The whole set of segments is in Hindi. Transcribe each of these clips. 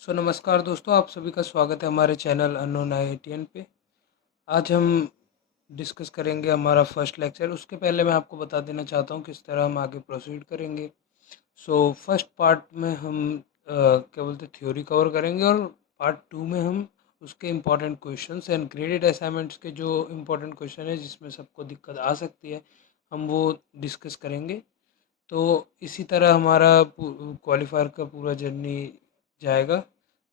नमस्कार दोस्तों, आप सभी का स्वागत है हमारे चैनल अननोन IITian पे। आज हम डिस्कस करेंगे हमारा फर्स्ट लेक्चर। उसके पहले मैं आपको बता देना चाहता हूँ किस तरह हम आगे प्रोसीड करेंगे। फर्स्ट पार्ट में हम क्या बोलते थ्योरी कवर करेंगे, और पार्ट 2 में हम उसके important questions and graded assignments के जो इम्पोर्टेंट क्वेश्चन है जिसमें सबको दिक्कत आ सकती है, हम वो डिस्कस करेंगे। तो इसी तरह हमारा क्वालिफायर का पूरा जर्नी जाएगा।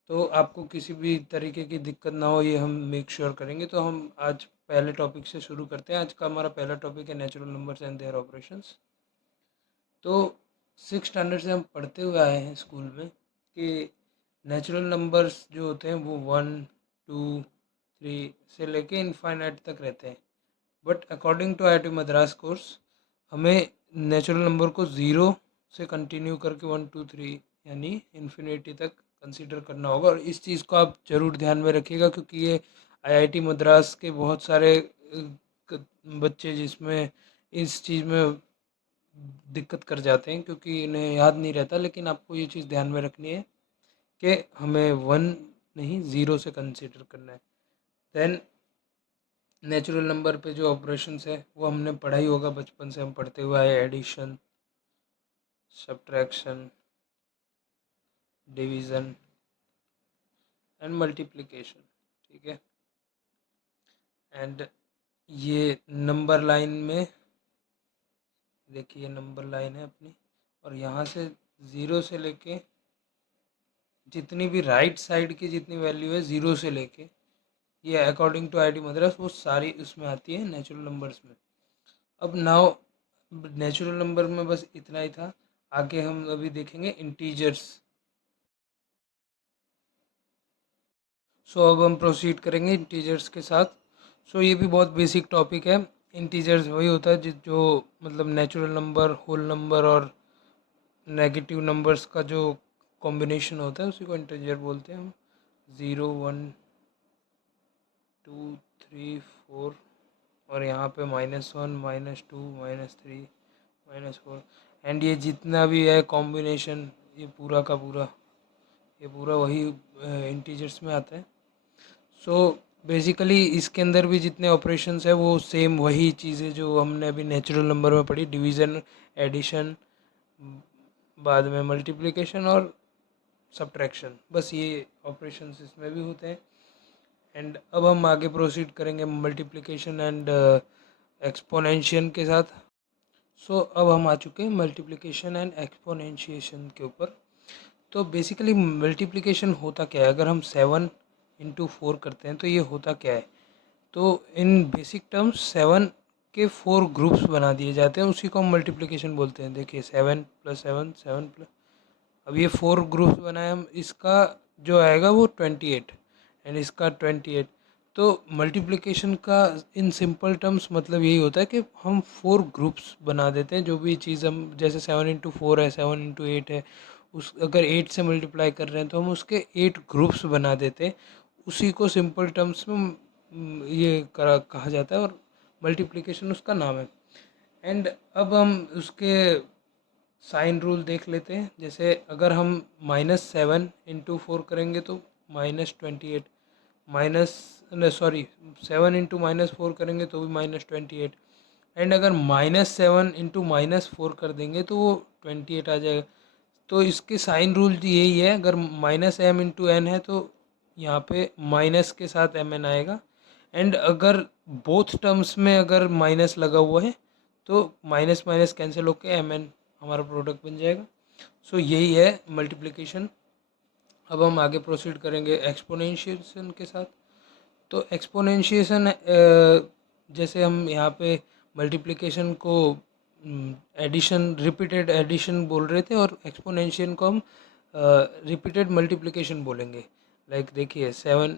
तो आपको किसी भी तरीके की दिक्कत ना हो, ये हम मेक श्योर करेंगे। तो हम आज पहले टॉपिक से शुरू करते हैं। आज का हमारा पहला टॉपिक है natural numbers and their operations. तो 6 स्टैंडर्ड से हम पढ़ते हुए आए हैं स्कूल में कि नेचुरल नंबर्स जो होते हैं वो 1, 2, 3 से लेके इनफाइनाइट तक रहते हैं। But according to IIT Madras course, हमें नेचुरल नंबर को ज़ीरो से कंटिन्यू करके 1, 2, 3 यानी इन्फिनिटी तक कंसीडर करना होगा। और इस चीज़ को आप ज़रूर ध्यान में रखिएगा, क्योंकि ये IIT मद्रास के बहुत सारे बच्चे जिसमें इस चीज़ में दिक्कत कर जाते हैं, क्योंकि इन्हें याद नहीं रहता। लेकिन आपको ये चीज़ ध्यान में रखनी है कि हमें 1 नहीं, ज़ीरो से कंसीडर करना है। देन नेचुरल नंबर पे जो ऑपरेशंस है वो हमने पढ़ा ही होगा, बचपन से हम पढ़ते हुए आए। Addition, subtraction, division and multiplication. ठीक है। एंड ये नंबर लाइन में देखिए, नंबर लाइन है अपनी, और यहाँ से ज़ीरो से लेके जितनी भी राइट साइड की जितनी वैल्यू है ज़ीरो से लेके, ये अकॉर्डिंग टू IIT मद्रास वो सारी उसमें आती है नेचुरल नंबर्स में। अब नाउ नेचुरल नंबर में बस इतना ही था। आगे हम अभी देखेंगे इंटीजर्स। अब हम प्रोसीड करेंगे इंटीजर्स के साथ। ये भी बहुत बेसिक टॉपिक है। इंटीजर्स वही होता है जो मतलब नेचुरल नंबर, होल नंबर और नेगेटिव नंबर्स का जो कॉम्बिनेशन होता है उसी को इंटीजर बोलते हैं हम। 0, 1, 2, 3, 4, और यहाँ पे -1, -2, -3, -4, एंड ये जितना भी है कॉम्बिनेशन, ये पूरा का पूरा, ये पूरा वही इंटीजर्स में आता है। बेसिकली इसके अंदर भी जितने ऑपरेशंस है वो सेम वही चीज़ें जो हमने अभी नेचुरल नंबर में पढ़ी। डिवीज़न, एडिशन, बाद में मल्टीप्लिकेशन और सब्ट्रैक्शन, बस ये ऑपरेशंस इसमें भी होते हैं। एंड अब हम आगे प्रोसीड करेंगे मल्टीप्लिकेशन एंड एक्सपोनेंशियन के साथ। अब हम आ चुके हैं मल्टीप्लिकेशन एंड एक्सपोनेंशिएशन के ऊपर। तो बेसिकली मल्टीप्लिकेशन होता क्या है? अगर हम 7 × 4 करते हैं तो ये होता क्या है? तो इन बेसिक टर्म्स 7 के 4 ग्रुप्स बना दिए जाते हैं, उसी को हम मल्टीप्लिकेशन बोलते हैं। देखिए, 7 + 7, 7 +, अब ये 4 ग्रुप्स बनाए हम, इसका जो आएगा वो 28 एंड इसका 28। तो मल्टीप्लिकेशन का इन सिंपल टर्म्स मतलब यही होता है कि हम 4 ग्रुप्स बना देते हैं। जो भी चीज़ हम, जैसे 7 × 4 है, 7 × 8 है, उस अगर 8 से मल्टीप्लाई कर रहे हैं तो हम उसके 8 ग्रुप्स बना देते हैं। उसी को सिंपल टर्म्स में ये कहा जाता है, और मल्टीप्लिकेशन उसका नाम है। एंड अब हम उसके साइन रूल देख लेते हैं। जैसे अगर हम -7 × 4 करेंगे तो -28, माइनस सॉरी 7 × -4 करेंगे तो भी -28, एंड अगर -7 × -4 कर देंगे तो वो 28 आ जाएगा। तो इसके साइन रूल यही है, अगर -m × n है तो यहाँ पे माइनस के साथ mn आएगा, एंड अगर बोथ टर्म्स में अगर माइनस लगा हुआ है तो माइनस माइनस कैंसिल होकर mn हमारा प्रोडक्ट बन जाएगा। यही है मल्टीप्लिकेशन। अब हम आगे प्रोसीड करेंगे एक्सपोनेंशिएशन के साथ। तो एक्सपोनेंशिएशन, जैसे हम यहाँ पे मल्टीप्लिकेशन को एडिशन, रिपीटेड एडिशन बोल रहे थे, और एक्सपोनेंशियन को हम रिपीटेड मल्टीप्लिकेशन बोलेंगे। लाइक देखिए, 7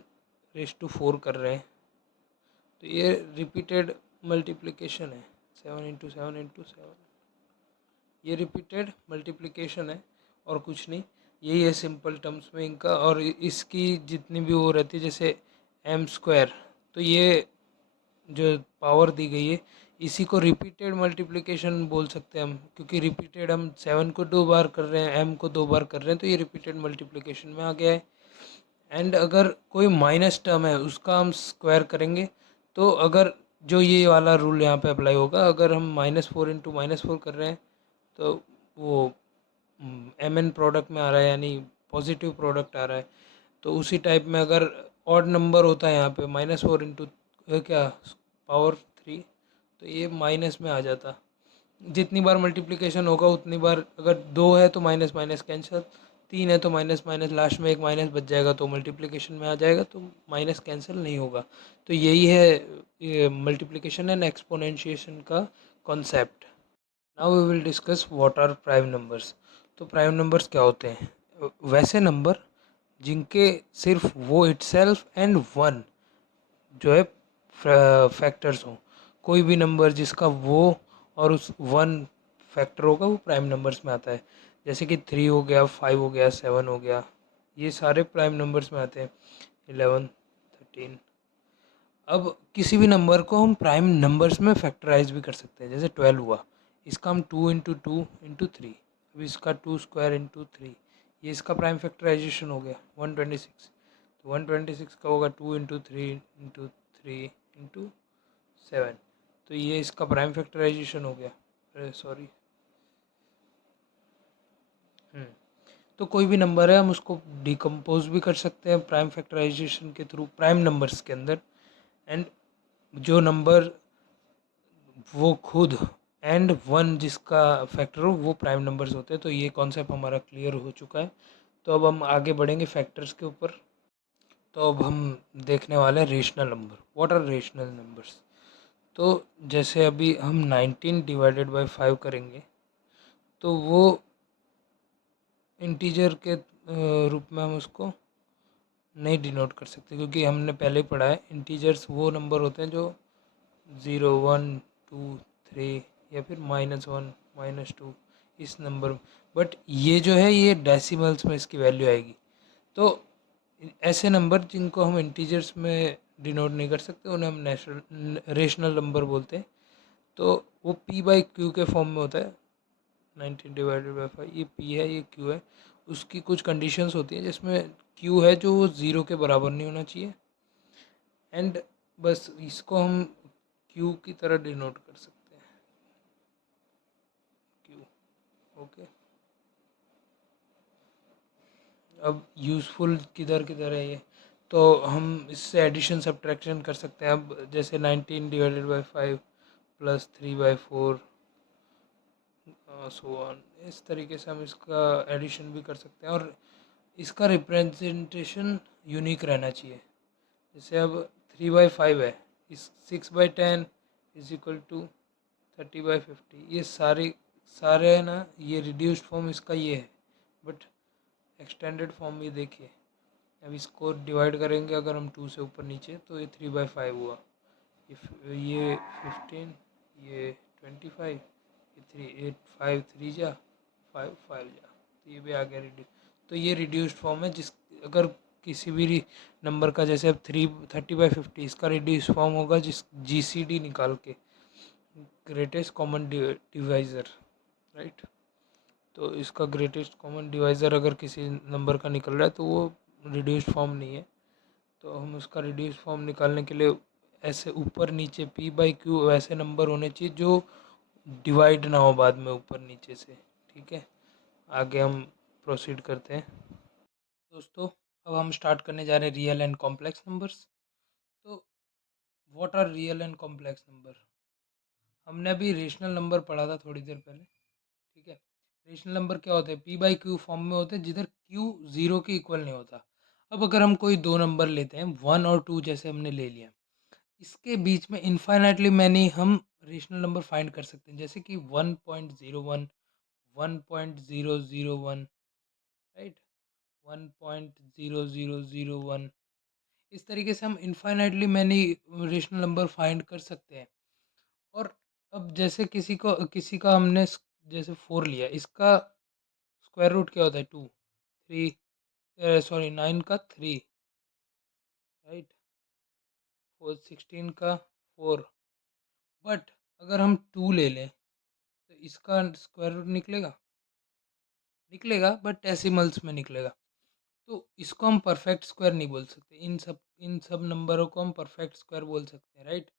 × 4 कर रहे हैं तो ये रिपीटेड मल्टीप्लिकेशन है। 7 × 7 × 7, ये रिपीटेड मल्टीप्लिकेशन है और कुछ नहीं। यही है सिंपल टर्म्स में इनका। और इसकी जितनी भी वो रहती है, जैसे m², तो ये जो पावर दी गई है इसी को रिपीटेड मल्टीप्लिकेशन बोल सकते हैं हम, क्योंकि रिपीटेड हम 7 को 2 बार कर रहे हैं, m को 2 बार कर रहे हैं, तो ये रिपीटेड मल्टीप्लिकेशन में आ गया है। एंड अगर कोई माइनस टर्म है उसका हम स्क्वायर करेंगे, तो अगर जो ये वाला रूल यहाँ पे अप्लाई होगा, अगर हम -4 इंटू -4 कर रहे हैं तो वो एम एन प्रोडक्ट में आ रहा है, यानी पॉजिटिव प्रोडक्ट आ रहा है। तो उसी टाइप में अगर ऑड नंबर होता है यहाँ पे -4 इंटू क्या पावर 3, तो ये माइनस में आ जाता। जितनी बार मल्टीप्लिकेशन होगा उतनी बार, अगर 2 है तो माइनस माइनस कैंसिल, 3 है तो माइनस माइनस लास्ट में एक माइनस बच जाएगा तो मल्टीप्लिकेशन में आ जाएगा, तो माइनस कैंसिल नहीं होगा। तो यही है ये मल्टीप्लिकेशन एंड एक्सपोनेंशिएशन का concept. Now we will discuss what are prime numbers. तो प्राइम नंबर्स क्या होते हैं? वैसे नंबर जिनके सिर्फ वो इटसेल्फ एंड वन जो है फैक्टर्स हों। कोई भी नंबर जिसका वो और उस वन फैक्टर होगा वो प्राइम नंबर्स में आता है। जैसे कि 3 हो गया, 5 हो गया, 7 हो गया, ये सारे प्राइम नंबर्स में आते हैं। 11, 13। अब किसी भी नंबर को हम प्राइम नंबर्स में फैक्टराइज भी कर सकते हैं। जैसे 12 हुआ, इसका हम 2 इंटू 2 इंटू 3, अब इसका 2 स्क्वायर इंटू 3, ये इसका प्राइम फैक्टराइजेशन हो गया। 126, तो 126 का होगा 2 इंटू 3 इंटू 3 इंटू 7, तो ये इसका प्राइम फैक्टराइजेशन हो गया। अरे सॉरी। हम्म तो कोई भी नंबर है हम उसको डिकम्पोज भी कर सकते हैं प्राइम फैक्टराइजेशन के थ्रू प्राइम नंबर्स के अंदर। एंड जो नंबर वो खुद एंड वन जिसका फैक्टर हो वो प्राइम नंबर्स होते हैं। तो ये कॉन्सेप्ट हमारा क्लियर हो चुका है। तो अब हम आगे बढ़ेंगे फैक्टर्स के ऊपर। तो अब हम देखने वाले हैं rational number. What are rational numbers? तो जैसे अभी हम 19 डिवाइडेड बाय 5 करेंगे, तो वो इंटीजर के रूप में हम उसको नहीं डिनोट कर सकते, क्योंकि हमने पहले ही पढ़ा है इंटीजर्स वो नंबर होते हैं जो 0, 1, 2, 3 या फिर -1, -2 इस नंबर। बट ये जो है ये डेसिमल्स में इसकी वैल्यू आएगी। तो ऐसे नंबर जिनको हम इंटीजर्स में डिनोट नहीं कर सकते उन्हें हम रेशनल नंबर बोलते हैं। तो वो p/q के फॉर्म में होता है। 19 डिवाइडेड बाई 5, ये p है, ये q है। उसकी कुछ कंडीशंस होती हैं जिसमें q है जो वो 0 के बराबर नहीं होना चाहिए। एंड बस इसको हम q की तरह डिनोट कर सकते हैं, q। ओके। अब यूज़फुल किधर किधर है ये, तो हम इससे एडिशन सब्ट्रैक्शन कर सकते हैं। अब जैसे 19 divided by 5 plus 3/4 so on, इस तरीके से हम इसका एडिशन भी कर सकते हैं। और इसका रिप्रेजेंटेशन यूनिक रहना चाहिए। जैसे अब 3/5 है, इस 6/10 इज इक्वल टू 30/50, ये सारे है ना, ये रिड्यूस्ड फॉर्म इसका ये है। बट एक्सटेंडेड फॉर्म भी देखिए, अब इसको डिवाइड करेंगे अगर हम 2 से ऊपर नीचे, तो ये 3/5 हुआ। ये 15, ये 25, ये 3, 8, 5 3 जा 5 5 जा, तो ये भी आ गया रिड्यूस। तो ये रिड्यूस्ड फॉर्म है। जिस अगर किसी भी नंबर का, जैसे अब 30/50, इसका रिड्यूस फॉर्म होगा जिस GCD निकाल के, ग्रेटेस्ट कॉमन डिवाइज़र, राइट। तो इसका ग्रेटेस्ट कॉमन डिवाइज़र अगर किसी नंबर का निकल रहा है तो वो रिड्यूस्ड फॉर्म नहीं है। तो हम उसका रिड्यूस फॉर्म निकालने के लिए ऐसे ऊपर नीचे p/q वैसे नंबर होने चाहिए जो डिवाइड ना हो बाद में ऊपर नीचे से। ठीक है, आगे हम प्रोसीड करते हैं दोस्तों। अब हम स्टार्ट करने जा रहे हैं रियल एंड कॉम्प्लेक्स नंबर्स। तो what are real and complex number? हमने अभी रेशनल नंबर पढ़ा था थोड़ी देर पहले। ठीक है, रेशनल नंबर क्या होते हैं? p/q फॉर्म में होते हैं जिधर q 0 के इक्वल नहीं होता। अब अगर हम कोई दो नंबर लेते हैं 1 और 2, जैसे हमने ले लिया, इसके बीच में इन्फाइनाइटली मैनी हम रेशनल नंबर फाइंड कर सकते हैं। जैसे कि 1.01, 1.0001, राइट, 1.0001। इस तरीके से हम infinitely many rational number find कर सकते हैं। और अब जैसे किसी का हमने जैसे 4 लिया, इसका स्क्वायर रूट क्या होता है? 2, 3, सॉरी 9 का 3, राइट, 4, 16 का 4। बट अगर हम 2 ले लें तो इसका स्क्वायर रूट निकलेगा, निकलेगा बट डेसिमल्स में निकलेगा। तो इसको हम परफेक्ट स्क्वायर नहीं बोल सकते, इन सब नंबरों को हम परफेक्ट स्क्वायर बोल सकते हैं, राइट।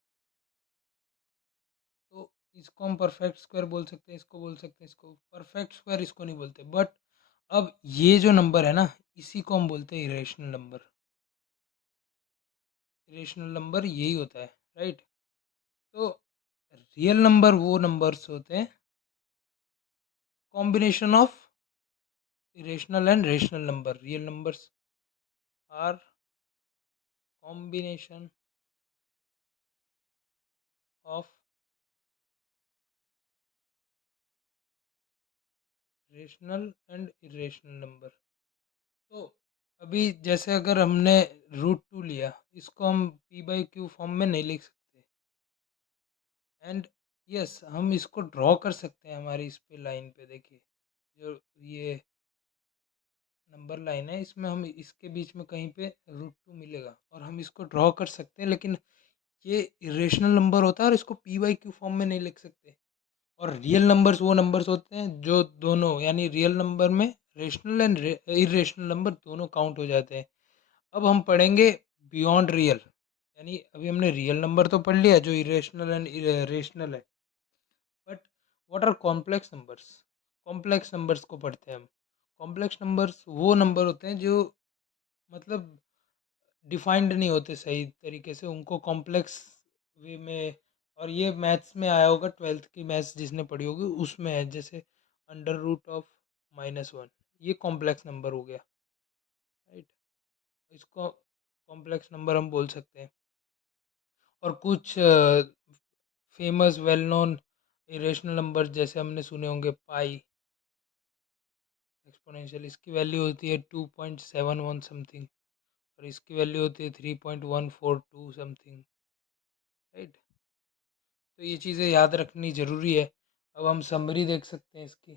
तो इसको हम परफेक्ट स्क्वायर बोल सकते हैं, इसको बोल सकते हैं, इसको परफेक्ट स्क्वायर इसको नहीं बोलते। बट अब ये जो नंबर है ना, इसी को हम बोलते हैं इरेशनल नंबर। इरेशनल नंबर यही होता है, राइट। तो रियल नंबर वो नंबर्स होते हैं combination of irrational and rational number. Real numbers are combination of rational and irrational number. तो अभी जैसे अगर हमने रूट 2 लिया, इसको हम p/q फॉर्म में नहीं लिख सकते। एंड यस, हम इसको ड्रॉ कर सकते हैं हमारी इस पे लाइन पे, देखिए जो ये नंबर लाइन है, इसमें हम इसके बीच में कहीं पे रूट 2 मिलेगा और हम इसको ड्रॉ कर सकते हैं। लेकिन ये इरेशनल नंबर होता है और इसको p/q फॉर्म में नहीं लिख सकते। और रियल नंबर्स वो नंबर्स होते हैं जो दोनों, यानी रियल नंबर में रेशनल एंड इरेशनल नंबर दोनों काउंट हो जाते हैं। अब हम पढ़ेंगे बियॉन्ड रियल, यानी अभी हमने रियल नंबर तो पढ़ लिया जो इरेशनल एंड रेशनल है, but what are complex numbers. Complex numbers को पढ़ते हैं हम। कॉम्प्लेक्स नंबर्स वो नंबर होते हैं जो मतलब डिफाइंड नहीं होते सही तरीके से, उनको कॉम्प्लेक्स वे में। और ये मैथ्स में आया होगा, ट्वेल्थ की मैथ्स जिसने पढ़ी होगी उसमें है, जैसे अंडर रूट ऑफ -1, ये कॉम्प्लेक्स नंबर हो गया, राइट। इसको कॉम्प्लेक्स नंबर हम बोल सकते हैं। और कुछ famous well known irrational number जैसे हमने सुने होंगे पाई एक्सपोनेंशियल, इसकी वैल्यू होती है 2.71 समथिंग और इसकी वैल्यू होती है 3.142 समथिंग, राइट। तो ये चीज़ें याद रखनी ज़रूरी है। अब हम समरी देख सकते हैं इसकी,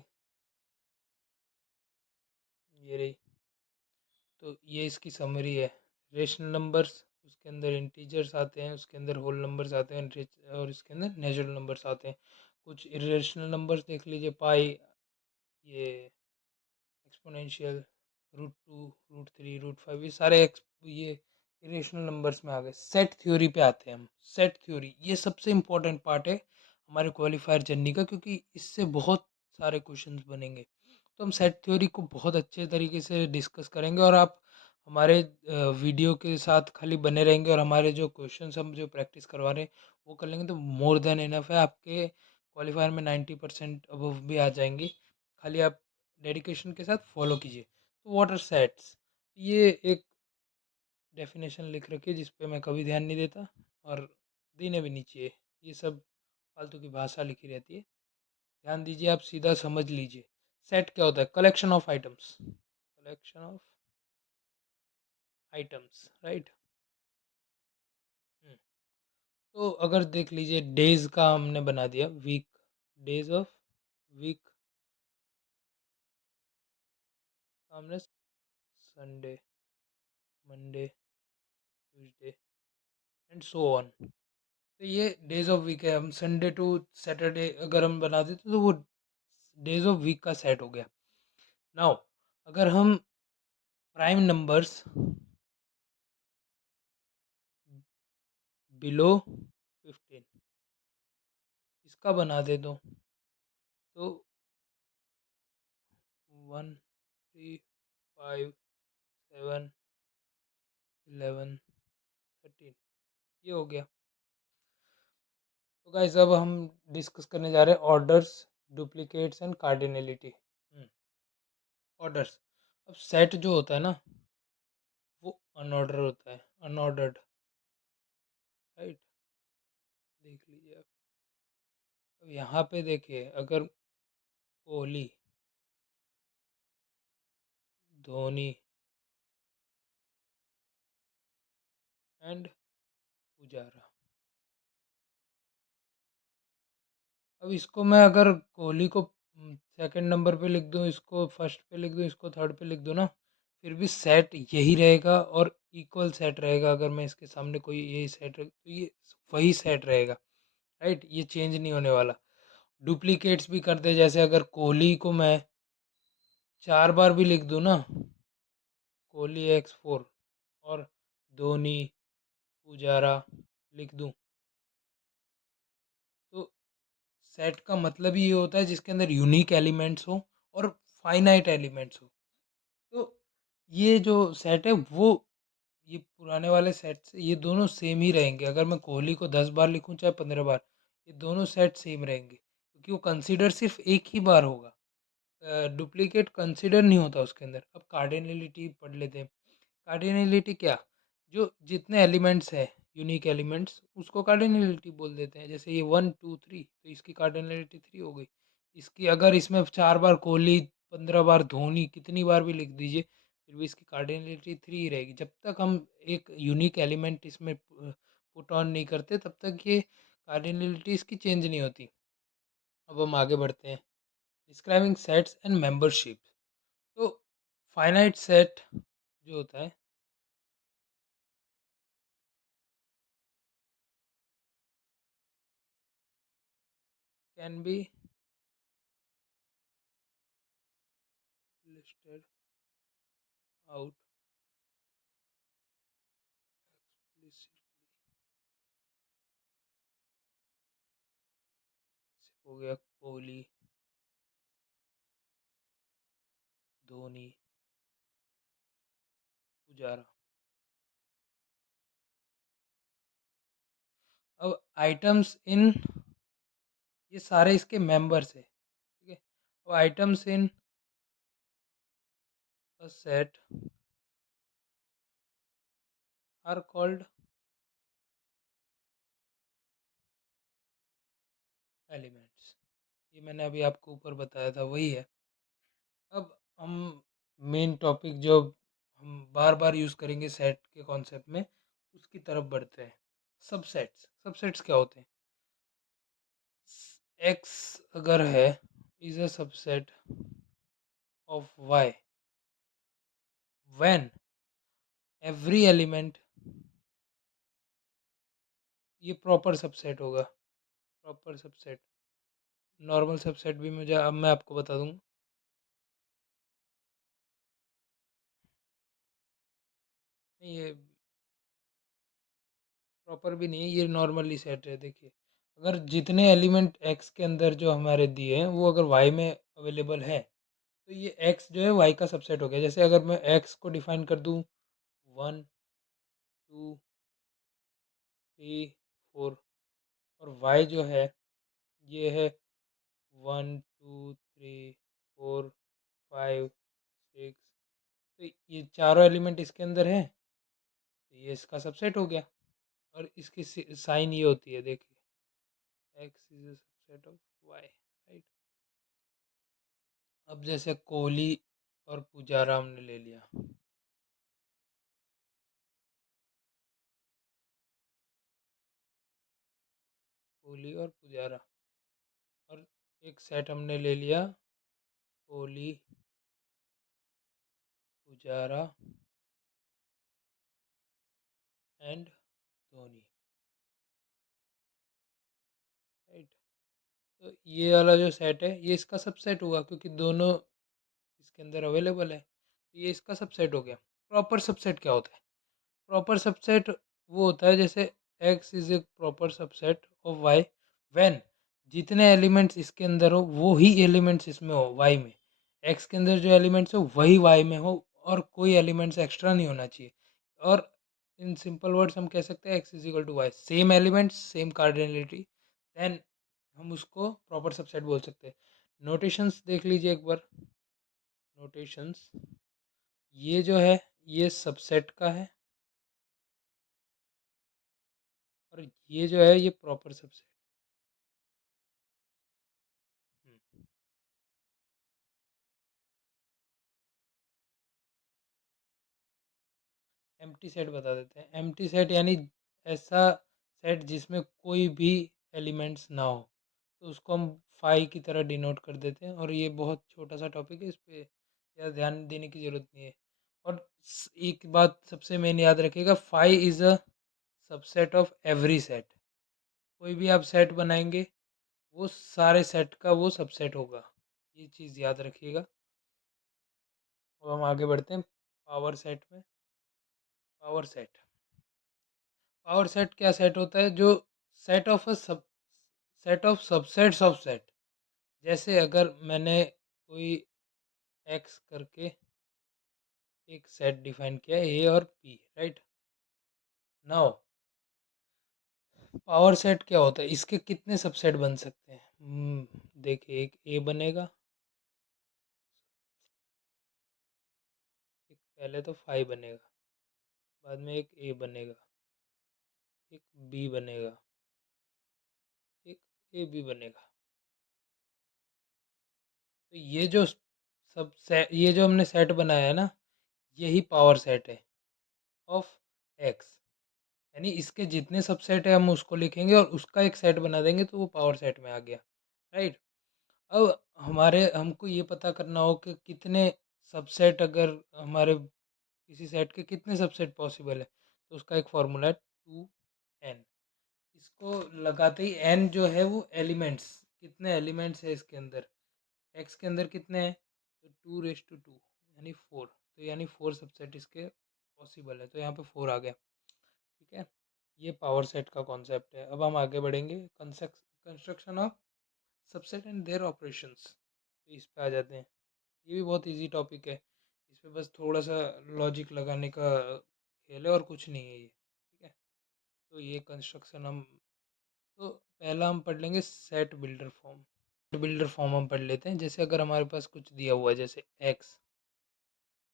ये रही। तो ये इसकी समरी है। रेशनल नंबर्स, उसके अंदर इंटीजर्स आते हैं, उसके अंदर होल नंबर्स आते हैं, और इसके अंदर नेचुरल नंबर्स आते हैं। कुछ इरेशनल नंबर्स देख लीजिए, पाई, ये एक्सपोनेंशियल, रूट 2, रूट 3, रूट 5, ये सारे ये इरेशनल नंबर्स में आ गए। सेट थ्योरी पे आते हैं हम। सेट थ्योरी ये सबसे इम्पोर्टेंट पार्ट है हमारे क्वालिफायर जर्नी का, क्योंकि इससे बहुत सारे क्वेश्चंस बनेंगे। तो हम सेट थ्योरी को बहुत अच्छे तरीके से डिस्कस करेंगे और आप हमारे वीडियो के साथ खाली बने रहेंगे और हमारे जो क्वेश्चंस हम जो प्रैक्टिस करवा रहे हैं वो कर लेंगे तो मोर देन इनफ है। आपके क्वालिफायर में 90% अबव भी आ जाएंगी, खाली आप डेडिकेशन के साथ फॉलो कीजिए। तो वाटर सेट्स, ये एक डेफिनेशन लिख रखी है जिस पे मैं कभी ध्यान नहीं देता और देने भी नहीं चाहिए, ये सब फालतू की भाषा लिखी रहती है। ध्यान दीजिए, आप सीधा समझ लीजिए। सेट क्या होता है? Collection of items, collection of items, right. तो अगर देख लीजिए डेज का हमने बना दिया वीक, डेज ऑफ वीक का हमने Sunday, Monday, Tuesday and so on. तो ये डेज ऑफ वीक है। हम संडे टू सैटरडे अगर हम बना देते तो वो डेज ऑफ वीक का सेट हो गया। नाउ अगर हम प्राइम नंबर्स बिलो 15 इसका बना दे तो 1, 3, 5, 7, 11, 13 ये हो गया। तो गाइस अब हम डिस्कस करने जा रहे हैं orders, duplicates and cardinality. Orders, अब सेट जो होता है ना वो अनऑर्डर होता है, अनऑर्डर्ड, राइट। देख लीजिए आप, अब यहाँ पे देखिए अगर कोहली, धोनी एंड पुजारा, अब इसको मैं अगर कोहली को सेकंड नंबर पे लिख दूँ, इसको फर्स्ट पे लिख दूँ, इसको थर्ड पे लिख दूँ ना, फिर भी सेट यही रहेगा और इक्वल सेट रहेगा। अगर मैं इसके सामने कोई यही सेट रख तो ये वही सेट रहेगा, राइट, ये चेंज नहीं होने वाला। डुप्लीकेट्स भी करते, जैसे अगर कोहली को मैं 4 बार भी लिख दूँ ना, कोहली x4, और धोनी, पुजारा लिख दूँ, तो सेट का मतलब ही ये होता है जिसके अंदर यूनिक एलिमेंट्स हो और फाइनाइट एलिमेंट्स हो। तो ये जो सेट है वो, ये पुराने वाले सेट से ये दोनों सेम ही रहेंगे। अगर मैं कोहली को 10 बार लिखूं चाहे 15 बार, ये दोनों सेट सेम रहेंगे, क्योंकि वो कंसीडर सिर्फ एक ही बार होगा। डुप्लीकेट कंसीडर नहीं होता उसके अंदर। अब कार्डिनलिटी पढ़ लेते हैं। कार्डिनलिटी क्या, जो जितने एलिमेंट्स है, यूनिक एलिमेंट्स, उसको कार्डिनलिटी बोल देते हैं। जैसे ये 1 2 3, तो इसकी कार्डिनलिटी 3 हो गई। इसकी अगर इसमें 4 बार कोहली, 15 बार धोनी, कितनी बार भी लिख दीजिए, फिर भी इसकी कार्डिनलिटी 3 ही रहेगी। जब तक हम एक यूनिक एलिमेंट इसमें पुट ऑन नहीं करते, तब तक ये कार्डिनलिटी इसकी चेंज नहीं होती। अब हम आगे बढ़ते हैं। Describing sets and membership. तो फाइनाइट सेट जो होता है, can be listed out explicitly। हो गया कोहली, धोनी, पुजारा। अब आइटम्स इन, ये सारे इसके मेंबर्स है, ठीक है। अब items in a set are called elements. ये मैंने अभी आपको ऊपर बताया था, वही है। अब हम मेन टॉपिक जो हम बार बार यूज़ करेंगे सेट के कॉन्सेप्ट में, उसकी तरफ बढ़ते हैं। सबसेट्स, सबसेट्स क्या होते हैं? एक्स अगर है, is a subset of Y when every element, ये प्रॉपर सबसेट होगा। प्रॉपर सबसेट, नॉर्मल सबसेट भी मुझे अब मैं आपको बता दूंगा। नहीं, ये प्रॉपर भी नहीं है, ये नॉर्मली सेट है। देखिए, अगर जितने एलिमेंट एक्स के अंदर जो हमारे दिए हैं वो अगर वाई में अवेलेबल है, तो ये एक्स जो है वाई का सबसेट हो गया। जैसे अगर मैं एक्स को डिफाइन कर दूं 1 2 3 4, और वाई जो है ये है 1 2 3 4 5 6, तो ये चारों एलिमेंट इसके अंदर हैं, तो ये इसका सबसेट हो गया। और इसकी साइन ये होती है, देखिए, X is a subset of Y, right. अब जैसे कोहली और पुजारा हमने ले लिया, कोहली और पुजारा, और एक सेट हमने ले लिया कोहली, पुजारा एंड धोनी, राइट। तो ये वाला जो सेट है ये इसका सबसेट हुआ, क्योंकि दोनों इसके अंदर अवेलेबल है, तो ये इसका सबसेट हो गया। प्रॉपर सबसेट क्या होता है? प्रॉपर सबसेट वो होता है जैसे x is a proper subset of Y when जितने एलिमेंट्स इसके अंदर हो वो ही एलिमेंट्स इसमें हो वाई में। एक्स के अंदर जो एलिमेंट्स हो वही वाई में हो, और कोई एलिमेंट्स एक्स्ट्रा नहीं होना चाहिए। और इन सिंपल वर्ड्स हम कह सकते हैं x is equal to y, same elements same cardinality, then हम उसको प्रॉपर सबसेट बोल सकते हैं। नोटेशंस देख लीजिए एक बार। नोटेशंस, ये जो है ये सबसेट का है, और ये जो है ये प्रॉपर सबसेट। एम्प्टी सेट बता देते हैं। एम्प्टी सेट यानी ऐसा सेट जिसमें कोई भी एलिमेंट्स ना हो, तो उसको हम फाई की तरह डिनोट कर देते हैं। और ये बहुत छोटा सा टॉपिक है, इस पर ज़्यादा ध्यान देने की ज़रूरत नहीं है। और एक बात सबसे मेन याद रखिएगा, phi is a subset of every set. कोई भी आप सेट बनाएंगे वो सारे सेट का वो सबसेट होगा, ये चीज़ याद रखिएगा। अब हम आगे बढ़ते हैं पावर सेट में। पावर सेट, पावर सेट क्या सेट होता है? जो सेट ऑफ अ सब set of subsets of set. जैसे अगर मैंने कोई एक्स करके एक सेट डिफाइन किया ए और P, right. Now power set क्या होता है, इसके कितने सबसेट बन सकते हैं? देखिए, एक ए बनेगा, एक पहले तो फाइव बनेगा, बाद में एक ए बनेगा, एक बी बनेगा, एक ए बी बनेगा। तो ये जो हमने सेट बनाया है ना, यही पावर सेट है ऑफ एक्स। यानी इसके जितने सबसेट है हम उसको लिखेंगे और उसका एक सेट बना देंगे तो वो पावर सेट में आ गया, राइट। अब हमको ये पता करना हो कि कितने सबसेट, अगर हमारे किसी सेट के कितने सबसेट पॉसिबल है, तो उसका एक फॉर्मूला है 2n। इसको लगाते ही n जो है वो एलिमेंट्स, कितने एलिमेंट्स है इसके अंदर, एक्स के अंदर कितने हैं, तो 2 रेस टू 2 यानी 4। तो यानी 4 सबसेट इसके पॉसिबल है, तो यहाँ पे 4 आ गया, ठीक है। ये पावर सेट का कॉन्सेप्ट है। अब हम आगे बढ़ेंगे, construction of subset and their operations. तो इस पे आ जाते हैं। ये भी बहुत इजी टॉपिक है, इस पे बस थोड़ा सा लॉजिक लगाने का खेल है और कुछ नहीं है ये, ठीक है। तो ये कंस्ट्रक्शन हम, तो पहला हम पढ़ लेंगे set builder form. Builder form हम पढ़ लेते हैं। जैसे अगर हमारे पास कुछ दिया हुआ है, जैसे x,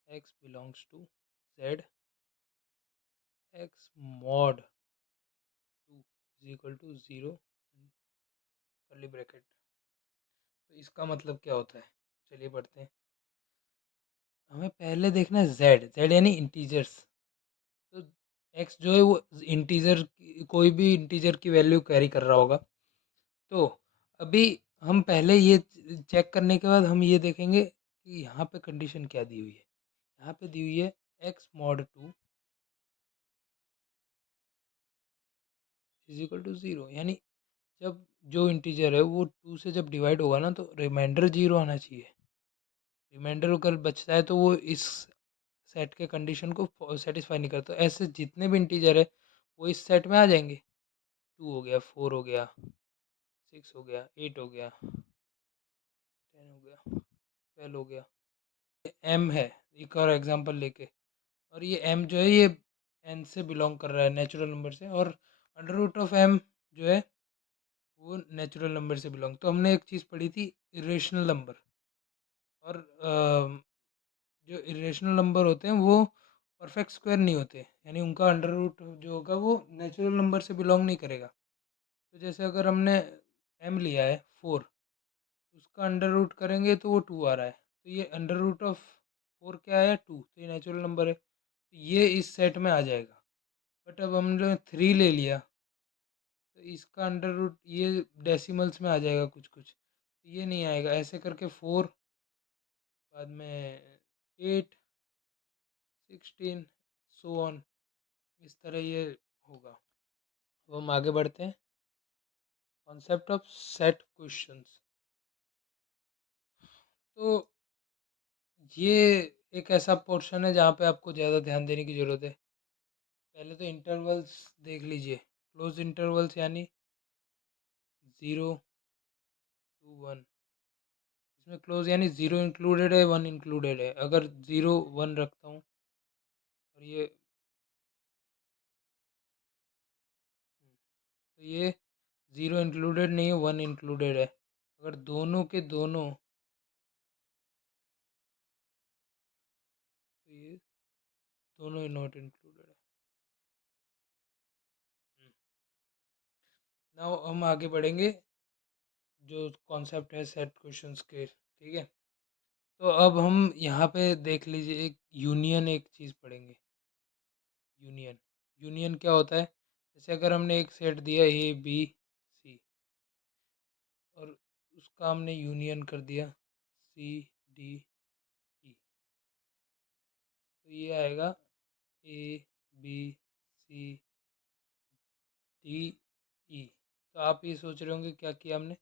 x belongs to z, x mod 2 is equal to 0 curly bracket. तो इसका मतलब क्या होता है, चलिए पढ़ते हैं। हमें पहले देखना है जेड, जेड यानी इंटीजर्स। तो एक्स जो है वो इंटीजर, कोई भी इंटीजर की वैल्यू कैरी कर रहा होगा। तो अभी हम पहले ये चेक करने के बाद हम ये देखेंगे कि यहाँ पे कंडीशन क्या दी हुई है। यहाँ पे दी हुई है x mod 2 is equal to 0, यानी जब जो इंटीजर है वो 2 से जब डिवाइड होगा ना, तो रिमाइंडर 0 आना चाहिए। रिमाइंडर अगर बचता है तो वो इस सेट के कंडीशन को सेटिस्फाई नहीं करता। ऐसे जितने भी इंटीजर है वो इस सेट में आ जाएंगे। 2 हो गया, 4 हो गया, 6 हो गया, 8 हो गया, 10 हो गया, 12 हो गया। एम है, एक और एग्जांपल लेके, और ये एम जो है ये एन से बिलोंग कर रहा है, नेचुरल नंबर से, और अंडर रूट ऑफ एम जो है वो नेचुरल नंबर से बिलोंग। तो हमने एक चीज़ पढ़ी थी, इरेशनल नंबर। और जो इरेशनल नंबर होते हैं वो परफेक्ट स्क्वायर नहीं होते, यानी उनका अंडर रूट जो होगा वो नेचुरल नंबर से बिलोंग नहीं करेगा। तो जैसे अगर हमने एम लिया है 4, उसका अंडर रूट करेंगे तो वो 2 आ रहा है, तो ये अंडर रूट ऑफ 4 क्या आया, 2, तो ये नेचुरल नंबर है, तो ये इस सेट में आ जाएगा। बट अब हमने 3 ले लिया तो इसका अंडर रूट ये डेसिमल्स में आ जाएगा कुछ कुछ, तो ये नहीं आएगा। ऐसे करके 4, बाद में 8, 16, सो ऑन, इस तरह ये होगा। अब हम आगे बढ़ते हैं, कॉन्सेप्ट ऑफ सेट क्वेश्चंस। तो ये एक ऐसा पोर्शन है जहाँ पे आपको ज़्यादा ध्यान देने की ज़रूरत है। पहले तो इंटरवल्स देख लीजिए, क्लोज इंटरवल्स यानी 0 to 1। इसमें क्लोज यानी 0 इंक्लूडेड है, 1 इंक्लूडेड है। अगर 0 1 रखता हूँ और ये, तो ये 0 इंक्लूडेड नहीं है, 1 इंक्लूडेड है। अगर दोनों के दोनों, तो ये दोनों ही नॉट इंक्लूडेड है। नाउ हम आगे बढ़ेंगे, जो कॉन्सेप्ट है सेट क्वेश्चंस के, ठीक है। तो अब हम यहाँ पे देख लीजिए, एक यूनियन एक चीज़ पढ़ेंगे। यूनियन, यूनियन क्या होता है? जैसे अगर हमने एक सेट दिया ए बी सी और उसका हमने यूनियन कर दिया सी डी ई, तो ये आएगा ए बी सी डी ई। तो आप ये सोच रहे होंगे क्या किया हमने।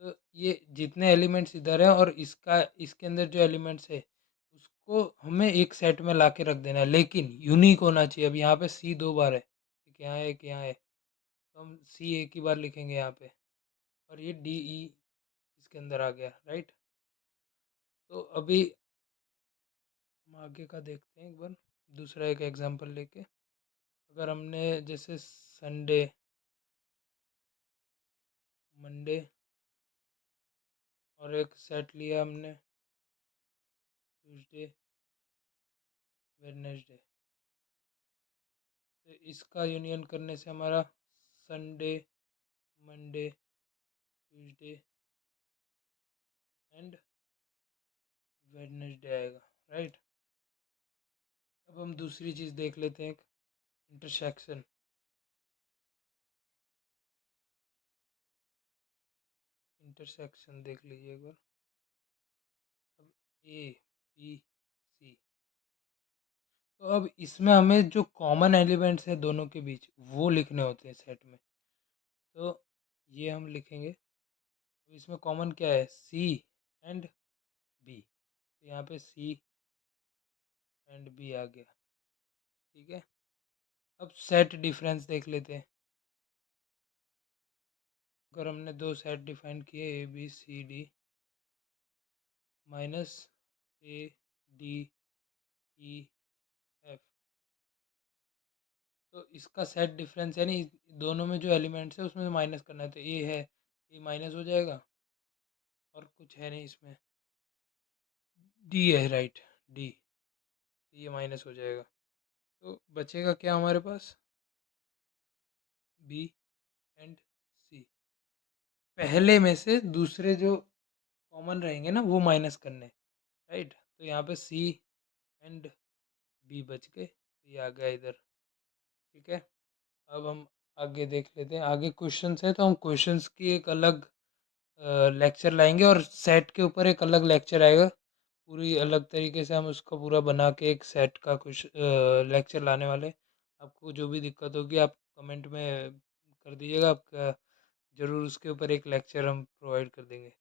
तो ये जितने एलिमेंट्स इधर हैं और इसका इसके अंदर जो एलिमेंट्स है उसको हमें एक सेट में ला के रख देना है, लेकिन यूनिक होना चाहिए। अब यहाँ पे सी 2 बार है, एक यहाँ है, एक यहाँ है, तो हम सी एक ही बार लिखेंगे यहाँ पे, और ये डी ई इसके अंदर आ गया, राइट। तो अभी हम आगे का देखते हैं एक बार, दूसरा एक एग्जांपल लेके। अगर हमने जैसे संडे, मंडे और एक सेट लिया हमने ट्यूसडे, वेडनेसडे, तो इसका यूनियन करने से हमारा Sunday, Monday, Tuesday and Wednesday आएगा, राइट। अब हम दूसरी चीज़ देख लेते हैं, एक इंटरसेक्शन। इंटरसेक्शन देख लीजिए एक बार। अब ए बी सी, तो अब इसमें हमें जो कॉमन एलिमेंट्स है दोनों के बीच वो लिखने होते हैं सेट में। तो ये हम लिखेंगे। तो इसमें कॉमन क्या है, सी एंड बी, तो यहाँ पे सी एंड बी आ गया, ठीक है। अब सेट डिफरेंस देख लेते हैं। अगर हमने दो सेट डिफाइन किए, a b c d minus a d e f, तो इसका सेट डिफरेंस यानी दोनों में जो एलिमेंट्स है उसमें से माइनस करना है, तो ए है, ए माइनस हो जाएगा, और कुछ है नहीं इसमें, डी है, राइट, डी, ये माइनस हो जाएगा। तो बचेगा क्या हमारे पास, बी एंड सी। पहले में से दूसरे जो कॉमन रहेंगे ना वो माइनस करने, राइट। तो यहाँ पे सी एंड बी बच गए, ये आ गया इधर, ठीक है। अब हम आगे देख लेते हैं, आगे क्वेश्चंस है तो हम क्वेश्चंस की एक अलग लेक्चर लाएंगे, और सेट के ऊपर एक अलग लेक्चर आएगा, पूरी अलग तरीके से हम उसको पूरा बना के एक सेट का कुछ लेक्चर लाने वाले। आपको जो भी दिक्कत होगी आप कमेंट में कर दीजिएगा, आपका ज़रूर उसके ऊपर एक लेक्चर हम प्रोवाइड कर देंगे।